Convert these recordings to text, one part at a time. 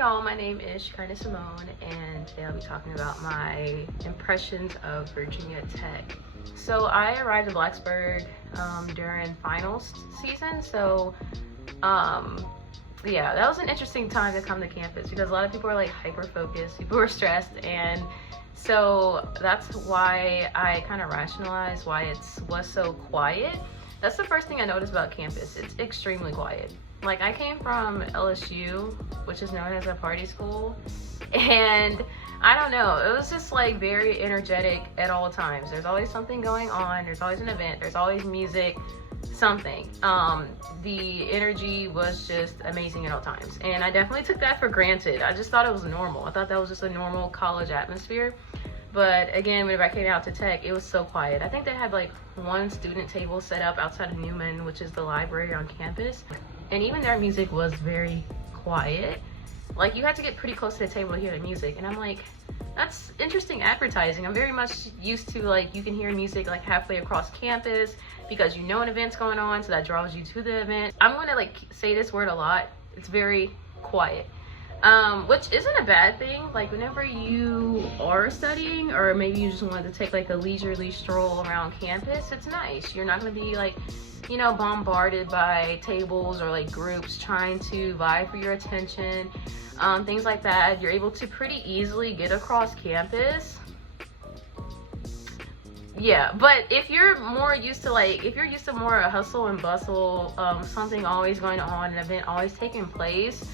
y'all, my name is Shekinah Simone, and today I'll be talking about my impressions of Virginia Tech. So I arrived in Blacksburg during finals season, so yeah, that was an interesting time to come to campus because a lot of people are like hyper focused, people were stressed, and so that's why I kind of rationalized why it was so quiet. That's the first thing I noticed about campus. It's extremely quiet. Like, I came from LSU, which is known as a party school, and I don't know, it was just like very energetic at all times. There's always something going on, there's always an event, there's always music, something. The energy was just amazing at all times, and I definitely took that for granted. I just thought it was normal. I thought that was just a normal college atmosphere. But again, whenever I came out to Tech, it was so quiet. I think they had like one student table set up outside of Newman, which is the library on campus. And even their music was very quiet. Like, you had to get pretty close to the table to hear the music. And I'm like, that's interesting advertising. I'm very much used to, like, you can hear music like halfway across campus because you know an event's going on, so that draws you to the event. I'm gonna like say this word a lot. It's very quiet. Which isn't a bad thing. Like, whenever you are studying, or maybe you just wanted to take like a leisurely stroll around campus, it's nice. You're not gonna be like, you know, bombarded by tables or like groups trying to vie for your attention, things like that. You're able to pretty easily get across campus. Yeah, but if you're more used to like, if you're used to more a hustle and bustle, something always going on, an event always taking place,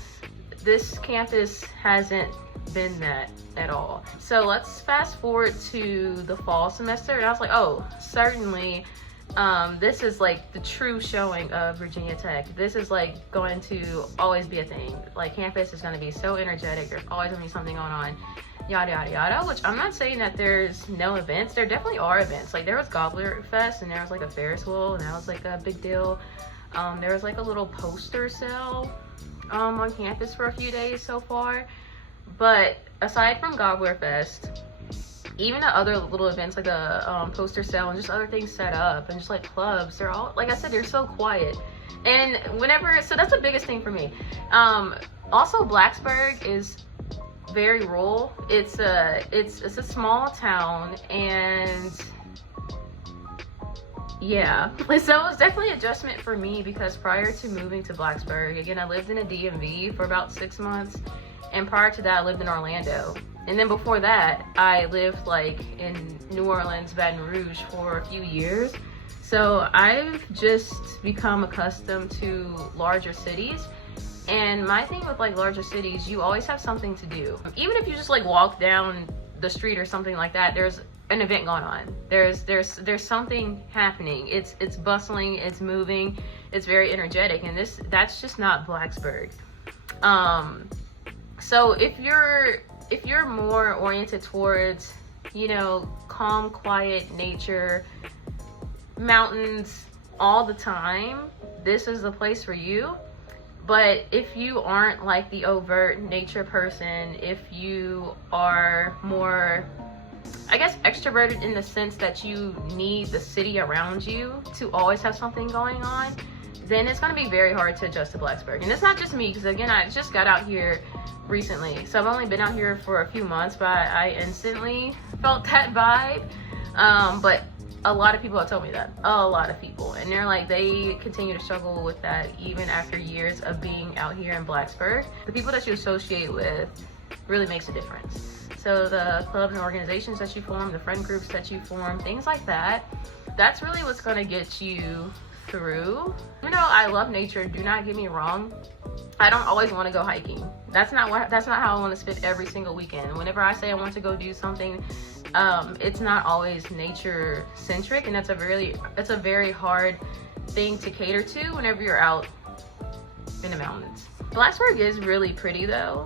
this campus hasn't been that at all. So let's fast forward to the fall semester, and I was like, oh, certainly this is like the true showing of Virginia Tech. This is like going to always be a thing. Like, campus is going to be so energetic. There's always going to be something going on, yada yada yada. Which, I'm not saying that there's no events. There definitely are events. Like, there was Gobbler Fest, and there was like a Ferris wheel, and that was like a big deal. There was like a little poster sale on campus for a few days so far. But aside from Gobbler Fest, even the other little events like the poster sale and just other things set up and just like clubs, they're all, like I said, they're so quiet. And whenever, so that's the biggest thing for me. Also, Blacksburg is very rural. It's a small town, and yeah, so it was definitely an adjustment for me because prior to moving to Blacksburg, again, I lived in a DMV for about 6 months, and prior to that I lived in Orlando, and then before that I lived like in New Orleans, Baton Rouge for a few years. So I've just become accustomed to larger cities, and my thing with like larger cities, you always have something to do. Even if you just like walk down the street or something like that, there's an event going on. There's something happening. It's bustling, it's moving, it's very energetic, and that's just not Blacksburg. So if you're more oriented towards, you know, calm, quiet nature, mountains all the time, this is the place for you. But if you aren't like the overt nature person, if you are more, I guess, extroverted in the sense that you need the city around you to always have something going on, then it's going to be very hard to adjust to Blacksburg. And it's not just me, because again, I just got out here recently, so I've only been out here for a few months, but I instantly felt that vibe. But a lot of people have told me that, a lot of people, and they're like, they continue to struggle with that even after years of being out here in Blacksburg. The people that you associate with really makes a difference. So the clubs and organizations that you form, the friend groups that you form, things like that, that's really what's going to get you through. You know, I love nature, do not get me wrong. I don't always want to go hiking. That's not how I want to spend every single weekend. Whenever I say I want to go do something, it's not always nature centric, and it's a very hard thing to cater to whenever you're out in the mountains. Blacksburg is really pretty though,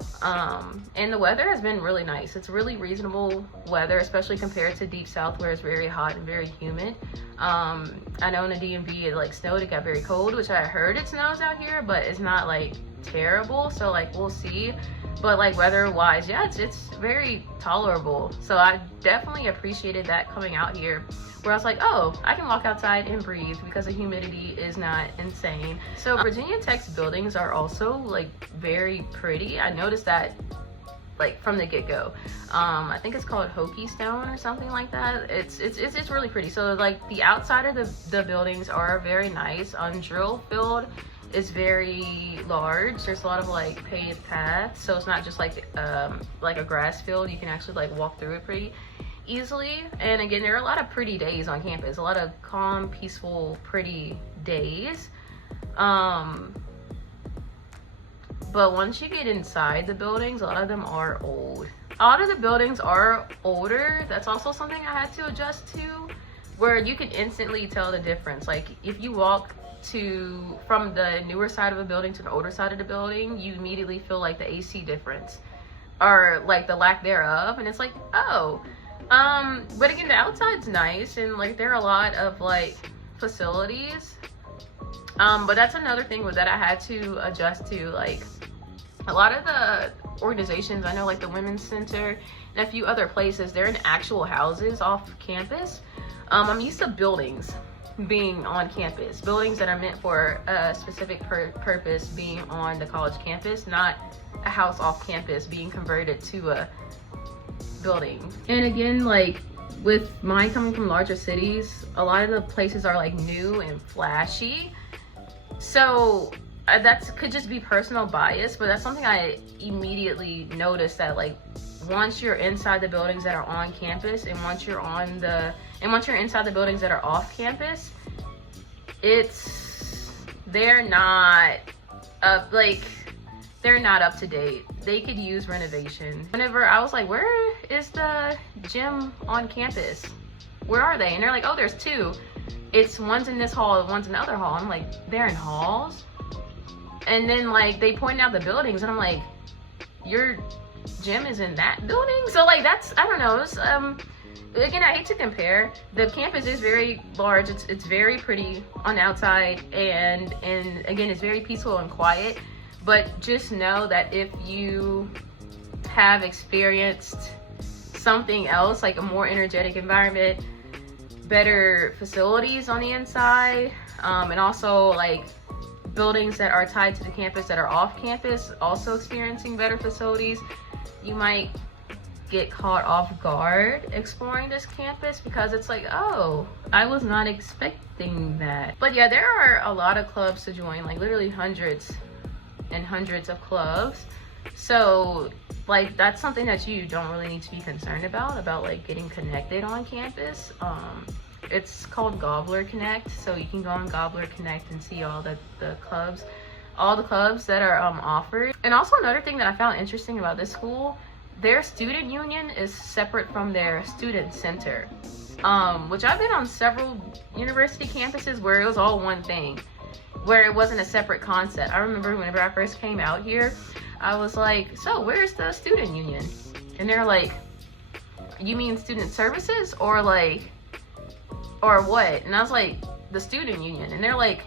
and the weather has been really nice. It's really reasonable weather, especially compared to Deep South where it's very hot and very humid. I know in the DMV it like snowed, it got very cold, which I heard it snows out here, but it's not like terrible, so like we'll see. But like weather wise, yeah, it's very tolerable. So I definitely appreciated that coming out here, where I was like, oh, I can walk outside and breathe because the humidity is not insane. So Virginia Tech's buildings are also like very pretty. I noticed that like from the get-go. I think it's called Hokie Stone or something like that. It's really pretty. So like the outside of the buildings are very nice. Drill field is very large. There's a lot of like paved paths, so it's not just like a grass field. You can actually like walk through it pretty easily. And again, there are a lot of pretty days on campus, a lot of calm, peaceful, pretty days. But once you get inside the buildings, a lot of them are old. A lot of the buildings are older. That's also something I had to adjust to, where you can instantly tell the difference. Like if you walk from the newer side of a building to the older side of the building, you immediately feel like the AC difference, or like the lack thereof. And it's like, oh, but again, the outside's nice, and like there are a lot of like facilities. But that's another thing that I had to adjust to. Like a lot of the organizations, I know like the Women's Center and a few other places, they're in actual houses off campus. I'm used to buildings being on campus, buildings that are meant for a specific purpose being on the college campus, not a house off campus being converted to a building. And again, like with mine coming from larger cities, a lot of the places are like new and flashy. So that could just be personal bias, but that's something I immediately noticed, that like once you're inside the buildings that are on campus, and once you're inside the buildings that are off campus, they're not up to date. They could use renovation. Whenever I was like, where is the gym on campus? Where are they? And they're like, oh, there's two. One's in this hall, one's in the other hall. I'm like, they're in halls? And then like they pointed out the buildings, and I'm like, your gym is in that building? So like that's, I don't know, it's, again, I hate to compare. The campus is very large. It's very pretty on the outside, and again, it's very peaceful and quiet. But just know that if you have experienced something else, like a more energetic environment, better facilities on the inside, and also like buildings that are tied to the campus that are off campus also experiencing better facilities, you might get caught off guard exploring this campus, because it's like, oh, I was not expecting that. But yeah, there are a lot of clubs to join, like literally hundreds and hundreds of clubs. So like that's something that you don't really need to be concerned about like getting connected on campus. It's called Gobbler Connect, so you can go on Gobbler Connect and see all the clubs that are offered. And also another thing that I found interesting about this school, their student union is separate from their student center, which I've been on several university campuses where it was all one thing, where it wasn't a separate concept. I remember whenever I first came out here, I was like, so where's the student union? And they're like, you mean student services or what? And I was like, the student union. And they're like,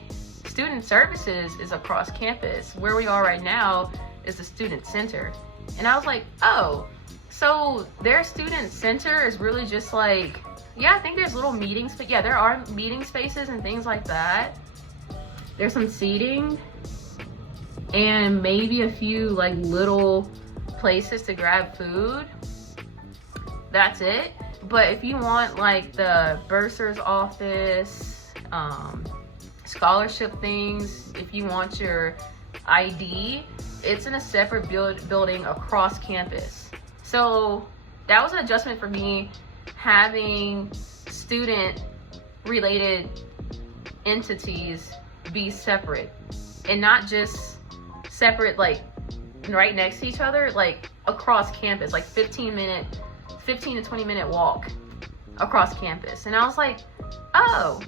student services is across campus. Where we are right now is the student center. And I was like, oh, so their student center is really just like, yeah, I think there's little meetings, but yeah, there are meeting spaces and things like that. There's some seating and maybe a few like little places to grab food. That's it. But if you want like the bursar's office, scholarship things, if you want your ID, it's in a separate building across campus. So that was an adjustment for me, having student related entities be separate, and not just separate like right next to each other, like across campus, like 15 to 20 minute walk across campus. And I was like, oh,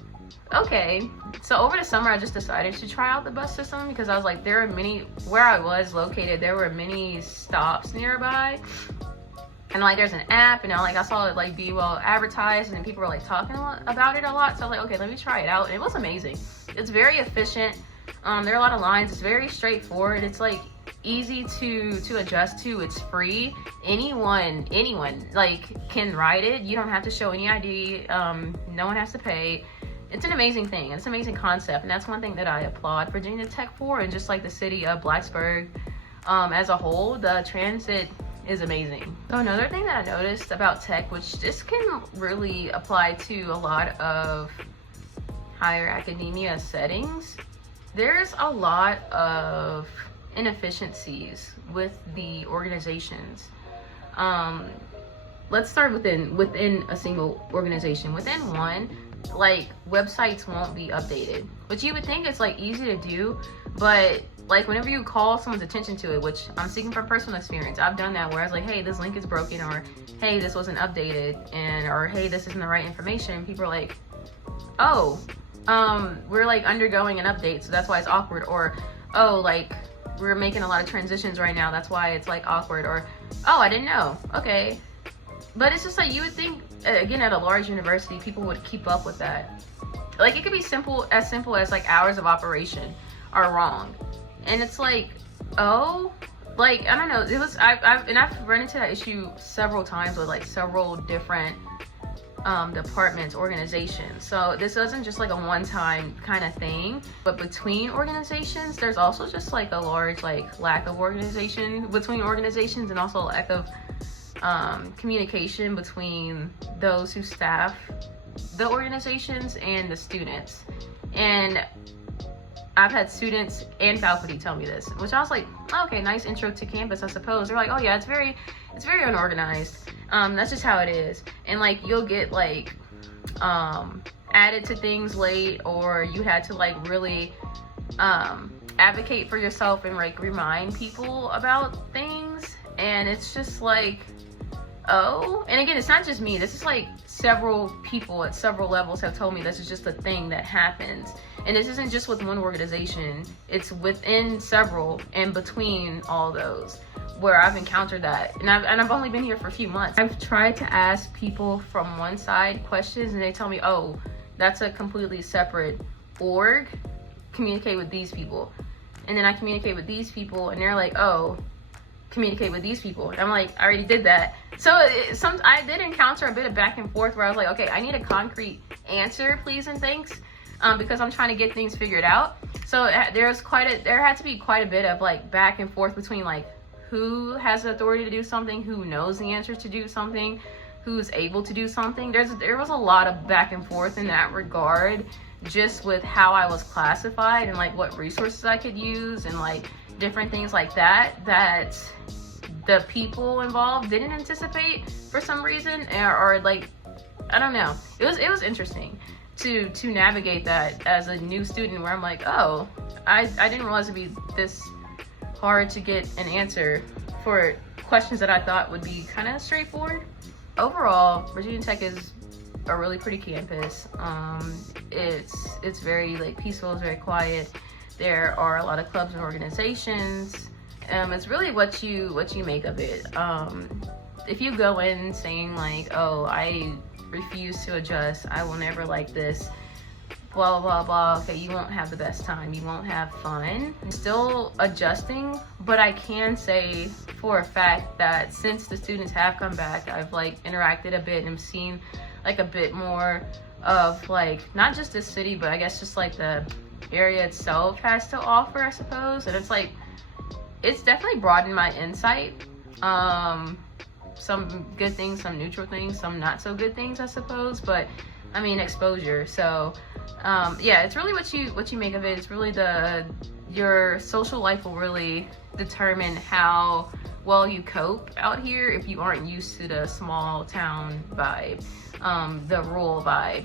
okay. So over the summer, I just decided to try out the bus system, because I was like, where I was located, there were many stops nearby. And like there's an app, and I saw it like be well advertised, and people were like talking about it a lot. So I was like, okay, let me try it out. And it was amazing. It's very efficient. There are a lot of lines. It's very straightforward. It's like easy to adjust to. It's free. Anyone like can ride it. You don't have to show any ID. No one has to pay. It's an amazing thing. It's an amazing concept, and that's one thing that I applaud Virginia Tech for, and just like the city of Blacksburg as a whole. The transit is amazing. So another thing that I noticed about tech, which this can really apply to a lot of higher academia settings, there's a lot of inefficiencies with the organizations. Let's start within a single organization. Within one, like, websites won't be updated, which you would think it's like easy to do, but like whenever you call someone's attention to it, which I'm speaking from personal experience, I've done that where I was like, hey, this link is broken, or hey, this wasn't updated, or hey, this isn't the right information. People are like, oh, we're like undergoing an update, so that's why it's awkward, or oh, like we're making a lot of transitions right now, that's why it's like awkward, or oh, I didn't know. Okay. But it's just like, you would think, again, at a large university, people would keep up with that. Like, it could be simple as like hours of operation are wrong, and it's like, oh, like, I don't know. It was I've run into that issue several times with like several different departments, organizations. So this isn't just like a one-time kind of thing, but between organizations, there's also just like a large like lack of organization between organizations, and also a lack of communication between those who staff the organizations and the students. And I've had students and faculty tell me this, which I was like, oh, okay, nice intro to campus, I suppose. They're like, oh yeah, it's very unorganized. That's just how it is. And like, you'll get like added to things late, or you had to like really advocate for yourself and like remind people about things. And it's just like, oh, and again, it's not just me. This is like several people at several levels have told me this is just a thing that happens. And this isn't just with one organization. It's within several and between all those where I've encountered that. And I've only been here for a few months. I've tried to ask people from one side questions, and they tell me, oh, that's a completely separate org. Communicate with these people. And then I communicate with these people, and they're like, oh, communicate with these people. And I'm like, I already did that. So I did encounter a bit of back and forth where I was like, okay, I need a concrete answer, please and thanks, because I'm trying to get things figured out. So there had to be quite a bit of like back and forth between like who has the authority to do something, who knows the answer to do something, who's able to do something. There was a lot of back and forth in that regard, just with how I was classified and like what resources I could use and like different things like that the people involved didn't anticipate for some reason, or like, I don't know. It was interesting to navigate that as a new student, where I'm like, oh, I didn't realize it'd be this hard to get an answer for questions that I thought would be kind of straightforward. Overall, Virginia Tech is a really pretty campus. It's very like peaceful, it's very quiet. There are a lot of clubs and organizations. It's really what you make of it. If you go in saying like, oh, I refuse to adjust, I will never like this, blah blah blah, okay, you won't have the best time, you won't have fun. I'm still adjusting, but I can say for a fact that since the students have come back, I've like interacted a bit and seen like a bit more of like not just the city, but I guess just like the area itself has to offer, I suppose. And it's like, it's definitely broadened my insight. Some good things, some neutral things, some not so good things, I suppose, but I mean, exposure. So yeah, it's really what you make of it. It's really your social life will really determine how well you cope out here if you aren't used to the small town vibe, the rural vibe.